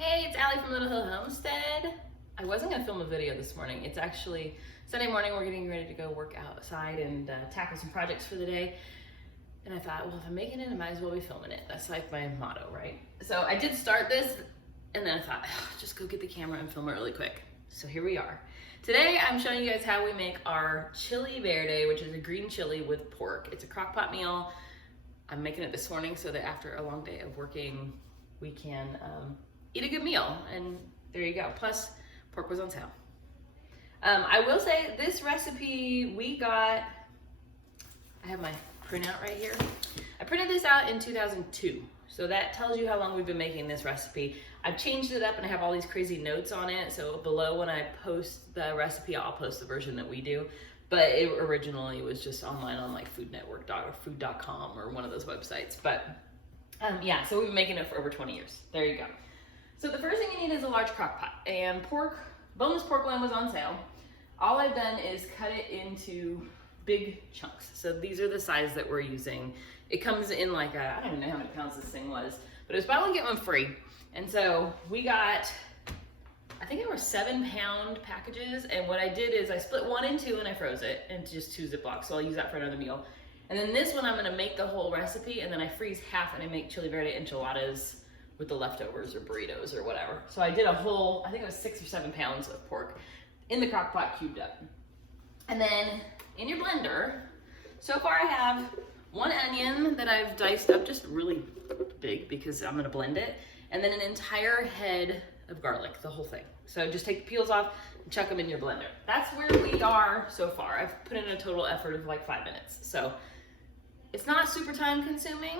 Hey, it's Ali from Little Hill Homestead. I wasn't gonna film a video this morning. It's actually Sunday morning. We're getting ready to go work outside and tackle some projects for the day. And I thought, well, if I'm making it, I might as well be filming it. That's like my motto, right? So I did start this and then I thought, just go get the camera and film it really quick. So here we are. Today, I'm showing you guys how we make our chili verde, which is a green chili with pork. It's a crock pot meal. I'm making it this morning so that after a long day of working, we can eat a good meal. And there you go. Plus, pork was on sale. I will say this recipe we got, I have my printout right here. I printed this out in 2002. So that tells you how long we've been making this recipe. I've changed it up and I have all these crazy notes on it. So below when I post the recipe, I'll post the version that we do. But it originally was just online on like Food Network or food.com or one of those websites. But yeah, so we've been making it for over 20 years. There you go. So the first thing you need is a large crock pot, and boneless pork loin was on sale. All I've done is cut it into big chunks. So these are the size that we're using. It comes in like I don't even know how many pounds this thing was, but it was buy one get one free. And so we got, I think it were 7-pound packages. And what I did is I split one in two and I froze it into just 2 Ziplocs. So I'll use that for another meal. And then this one I'm gonna make the whole recipe and then I freeze half and I make chili verde enchiladas with the leftovers or burritos or whatever. So I did a whole, I think it was 6 or 7 pounds of pork in the crock pot cubed up. And then in your blender, so far I have 1 onion that I've diced up just really big because I'm gonna blend it. And then an entire head of garlic, the whole thing. So just take the peels off and chuck them in your blender. That's where we are so far. I've put in a total effort of like 5 minutes. So it's not super time consuming.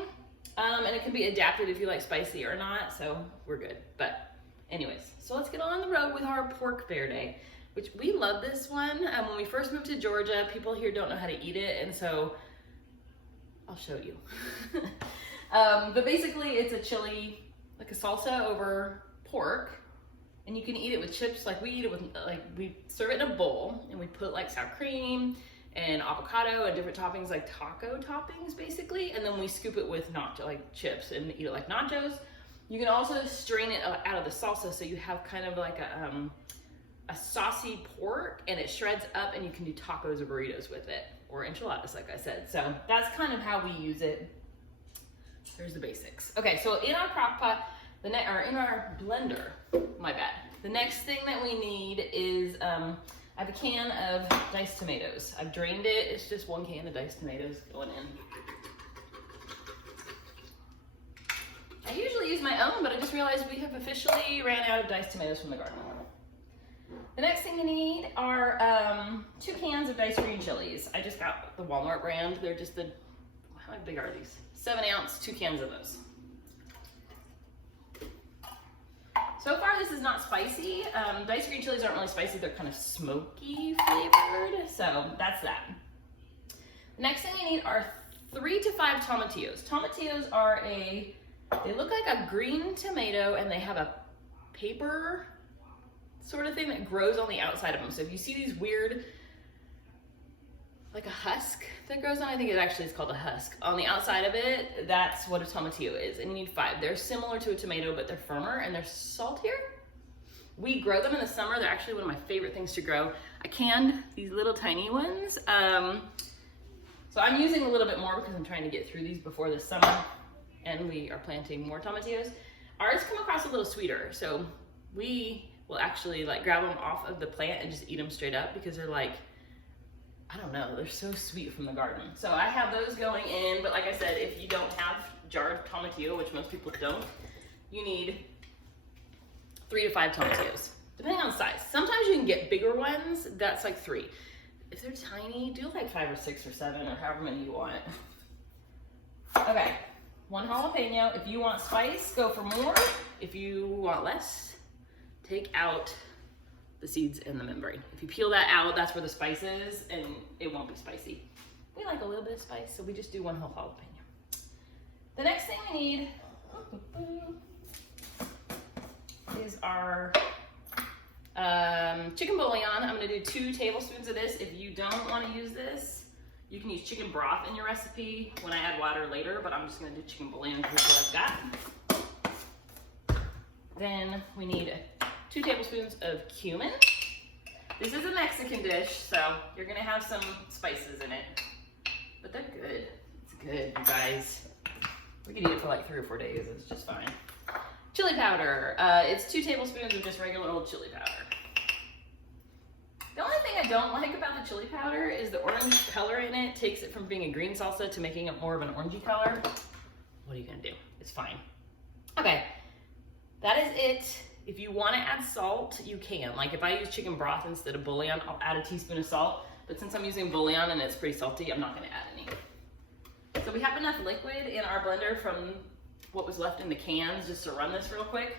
And it can be adapted if you like spicy or not, so we're good. But anyways, so let's get on the road with our pork verde, which we love this one. When we first moved to Georgia, people here don't know how to eat it, and so I'll show you. But basically it's a chili, like a salsa over pork, and you can eat it with chips like we eat it with, like we serve it in a bowl, and we put like sour cream and avocado and different toppings, like taco toppings basically, and then we scoop it with nacho, like chips, and eat it like nachos. You can also strain it out of the salsa so you have kind of like a saucy pork, and it shreds up and you can do tacos or burritos with it, or enchiladas like I said. So that's kind of how we use it. There's the basics. Okay, so in our crock pot, in our blender, my bad. The next thing that we need is I have a can of diced tomatoes. I've drained it. It's just 1 can of diced tomatoes going in. I usually use my own, but I just realized we have officially ran out of diced tomatoes from the garden. The next thing you need are 2 cans of diced green chilies. I just got the Walmart brand. They're just how big are these? 7-ounce, 2 cans of those. So far, this is not spicy. Diced green chilies aren't really spicy. They're kind of smoky flavored. So that's that. The next thing you need are 3 to 5 tomatillos. Tomatillos are they look like a green tomato, and they have a paper sort of thing that grows on the outside of them. So if you see these weird, like a husk that grows on, I think it actually is called a husk. On the outside of it, that's what a tomatillo is, and you need 5. They're similar to a tomato, but they're firmer and they're saltier. We grow them in the summer. They're actually one of my favorite things to grow. I canned these little tiny ones. So I'm using a little bit more because I'm trying to get through these before the summer, and we are planting more tomatillos. Ours come across a little sweeter, so we will actually like grab them off of the plant and just eat them straight up because they're like, I don't know, they're so sweet from the garden. So I have those going in, but like I said, if you don't have jarred tomatillo, which most people don't, you need 3 to 5 tomatillos, depending on the size. Sometimes you can get bigger ones, that's like 3. If they're tiny, do like 5 or 6 or 7 or however many you want. Okay, 1 jalapeno. If you want spice, go for more. If you want less, take out the seeds and the membrane. If you peel that out, that's where the spice is, and it won't be spicy. We like a little bit of spice, so we just do 1 whole jalapeno. The next thing we need is our chicken bouillon. I'm gonna do 2 tablespoons of this. If you don't wanna use this, you can use chicken broth in your recipe when I add water later, but I'm just gonna do chicken bouillon because that's what I've got. Then we need 2 tablespoons of cumin. This is a Mexican dish, so you're gonna have some spices in it, but they're good. It's good, you guys. We can eat it for like 3 or 4 days, it's just fine. Chili powder, it's 2 tablespoons of just regular old chili powder. The only thing I don't like about the chili powder is the orange color in it takes it from being a green salsa to making it more of an orangey color. What are you gonna do? It's fine. Okay, that is it. If you want to add salt, you can. Like if I use chicken broth instead of bouillon, I'll add a teaspoon of salt. But since I'm using bouillon and it's pretty salty, I'm not going to add any. So we have enough liquid in our blender from what was left in the cans just to run this real quick.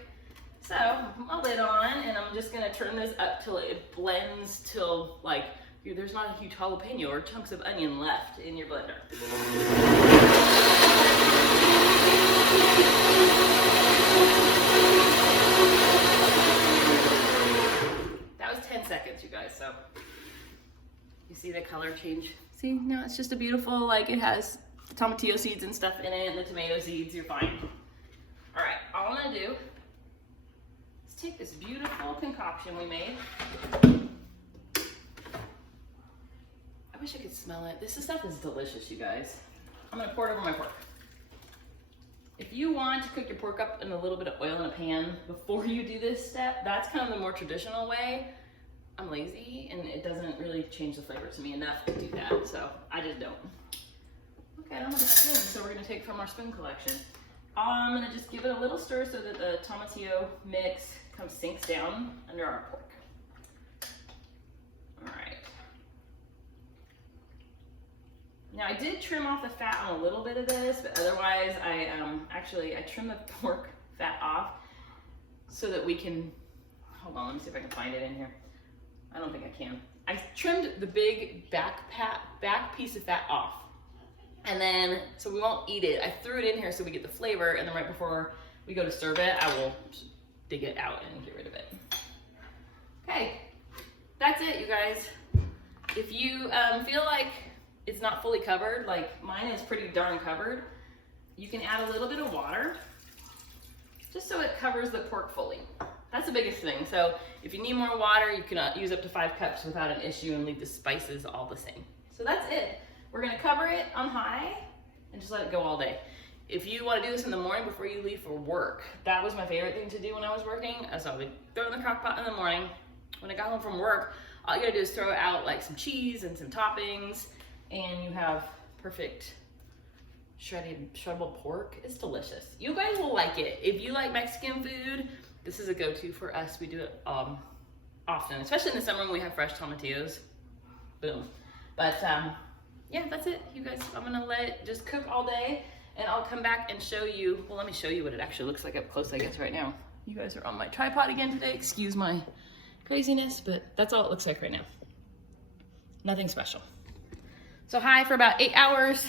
So put my lid on and I'm just going to turn this up till it blends till like there's not a huge jalapeno or chunks of onion left in your blender. That was 10 seconds, you guys, so you see the color change? See, now it's just a beautiful, like it has the tomatillo seeds and stuff in it and the tomato seeds, you're fine. All right, all I'm gonna do is take this beautiful concoction we made. I wish I could smell it. This stuff is delicious, you guys. I'm gonna pour it over my pork. If you want to cook your pork up in a little bit of oil in a pan before you do this step, that's kind of the more traditional way. I'm lazy and it doesn't really change the flavor to me enough to do that, so I just don't. Okay, I don't have a spoon, so we're gonna take from our spoon collection. I'm gonna just give it a little stir so that the tomatillo mix sinks down under our pork. All right. Now I did trim off the fat on a little bit of this, but otherwise I trim the pork fat off so that we can, hold on, let me see if I can find it in here. I don't think I can. I trimmed the big back piece of fat off. And then, so we won't eat it, I threw it in here so we get the flavor, and then right before we go to serve it, I will dig it out and get rid of it. Okay, that's it, you guys. If you feel like it's not fully covered, like mine is pretty darn covered, you can add a little bit of water just so it covers the pork fully. That's the biggest thing. So if you need more water, you can use up to 5 cups without an issue and leave the spices all the same. So that's it. We're gonna cover it on high and just let it go all day. If you wanna do this in the morning before you leave for work, that was my favorite thing to do when I was working. So I would throw it in the crock pot in the morning. When I got home from work, all you gotta do is throw out like some cheese and some toppings, and you have perfect shreddable pork. It's delicious. You guys will like it. If you like Mexican food, this is a go-to for us. We do it often, especially in the summer when we have fresh tomatillos. Boom. But yeah, that's it, you guys. I'm gonna let it just cook all day, and I'll come back and show you. Well, let me show you what it actually looks like up close, I guess, right now. You guys are on my tripod again today. Excuse my craziness, but that's all it looks like right now. Nothing special. So high for about 8 hours.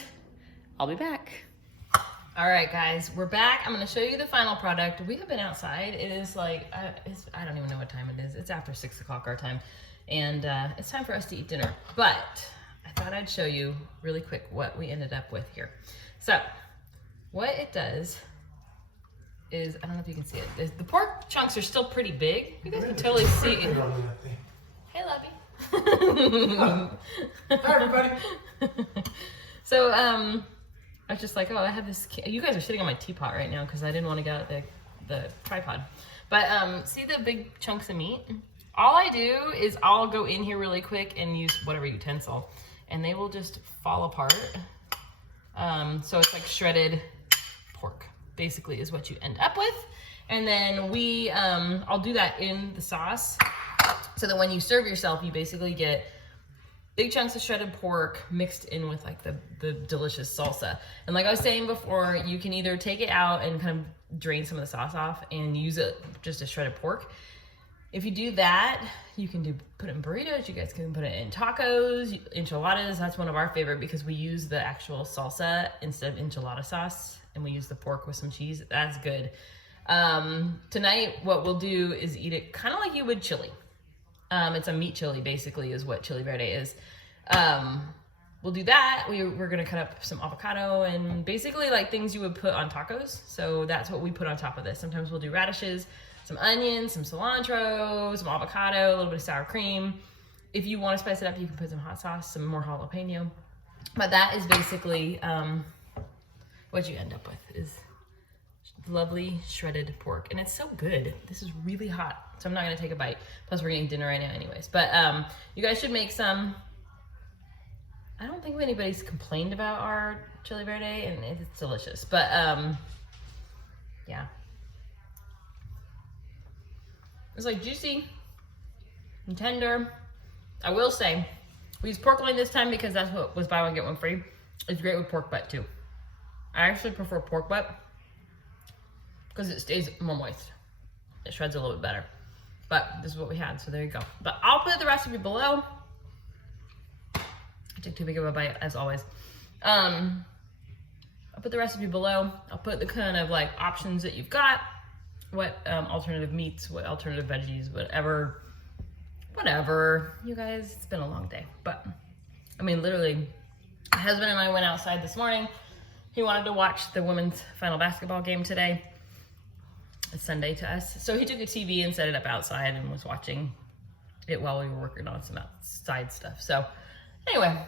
I'll be back. All right, guys, we're back. I'm gonna show you the final product. We have been outside. It is like, I don't even know what time it is. It's after 6 o'clock our time. And it's time for us to eat dinner. But I thought I'd show you really quick what we ended up with here. So what it does is, I don't know if you can see it. The pork chunks are still pretty big. You guys can totally see it. Hey, Lovey. Hi, everybody. So I was just like, oh, I have this. You guys are sitting on my teapot right now because I didn't want to get out the tripod. But see the big chunks of meat? All I do is I'll go in here really quick and use whatever utensil, and they will just fall apart. So it's like shredded pork, basically, is what you end up with. And then I'll do that in the sauce, so that when you serve yourself, you basically get big chunks of shredded pork mixed in with like the delicious salsa. And like I was saying before, you can either take it out and kind of drain some of the sauce off and use it just as shredded pork. If you do that, you can put it in burritos, you guys can put it in tacos, enchiladas. That's one of our favorite because we use the actual salsa instead of enchilada sauce, and we use the pork with some cheese. That's good. Tonight, what we'll do is eat it kind of like you would chili. It's a meat chili, basically, is what chili verde is. we'll do that. We're gonna cut up some avocado and basically like things you would put on tacos. So that's what we put on top of this. Sometimes we'll do radishes, some onions, some cilantro, some avocado, a little bit of sour cream. If you want to spice it up, you can put some hot sauce, some more jalapeno. But that is basically what you end up with is lovely shredded pork. And it's so good. This is really hot, so I'm not gonna take a bite. Plus we're getting dinner right now anyways. But you guys should make some. I don't think anybody's complained about our chili verde, and it's delicious. But yeah. It's like juicy and tender. I will say, we used pork loin this time because that's what was buy one get one free. It's great with pork butt too. I actually prefer pork butt because it stays more moist. It shreds a little bit better. But this is what we had, so there you go. But I'll put the recipe below. I took too big of a bite as always. I'll put the recipe below. I'll put the kind of like options that you've got. What alternative meats, what alternative veggies, whatever. You guys, it's been a long day. But, I mean, literally, my husband and I went outside this morning. He wanted to watch the women's final basketball game today. It's Sunday to us. So he took a TV and set it up outside and was watching it while we were working on some outside stuff. So, anyway,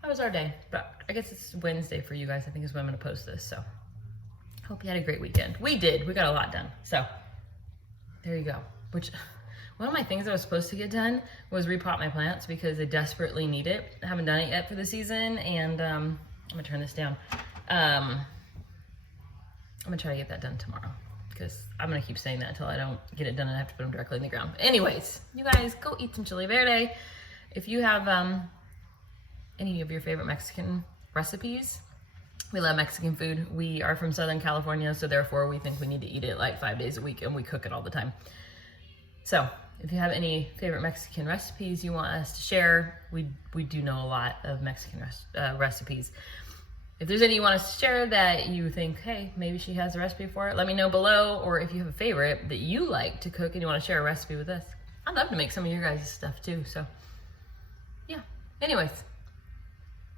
that was our day. But I guess it's Wednesday for you guys, I think is when I'm going to post this. So, hope you had a great weekend. We did. We got a lot done. So, there you go. Which, one of my things I was supposed to get done was repot my plants because they desperately need it. I haven't done it yet for the season, and I'm going to turn this down. I'm going to try to get that done tomorrow because I'm going to keep saying that until I don't get it done and I have to put them directly in the ground. But anyways, you guys, go eat some chili verde. If you have any of your favorite Mexican recipes, we love Mexican food. We are from Southern California, so therefore we think we need to eat it like 5 days a week, and we cook it all the time. So if you have any favorite Mexican recipes you want us to share, we do know a lot of Mexican recipes. If there's any you want us to share that you think, hey, maybe she has a recipe for it, let me know below. Or if you have a favorite that you like to cook and you want to share a recipe with us, I'd love to make some of your guys' stuff too. So yeah, anyways,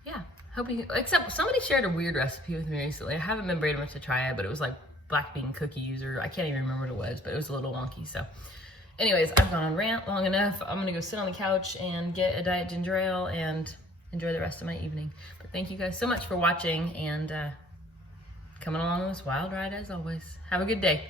yeah. Hope you, except somebody shared a weird recipe with me recently. I haven't been brave enough to try it, but it was like black bean cookies, or I can't even remember what it was, but it was a little wonky. So anyways, I've gone on rant long enough. I'm gonna go sit on the couch and get a diet ginger ale and enjoy the rest of my evening. But thank you guys so much for watching and coming along on this wild ride as always. Have a good day.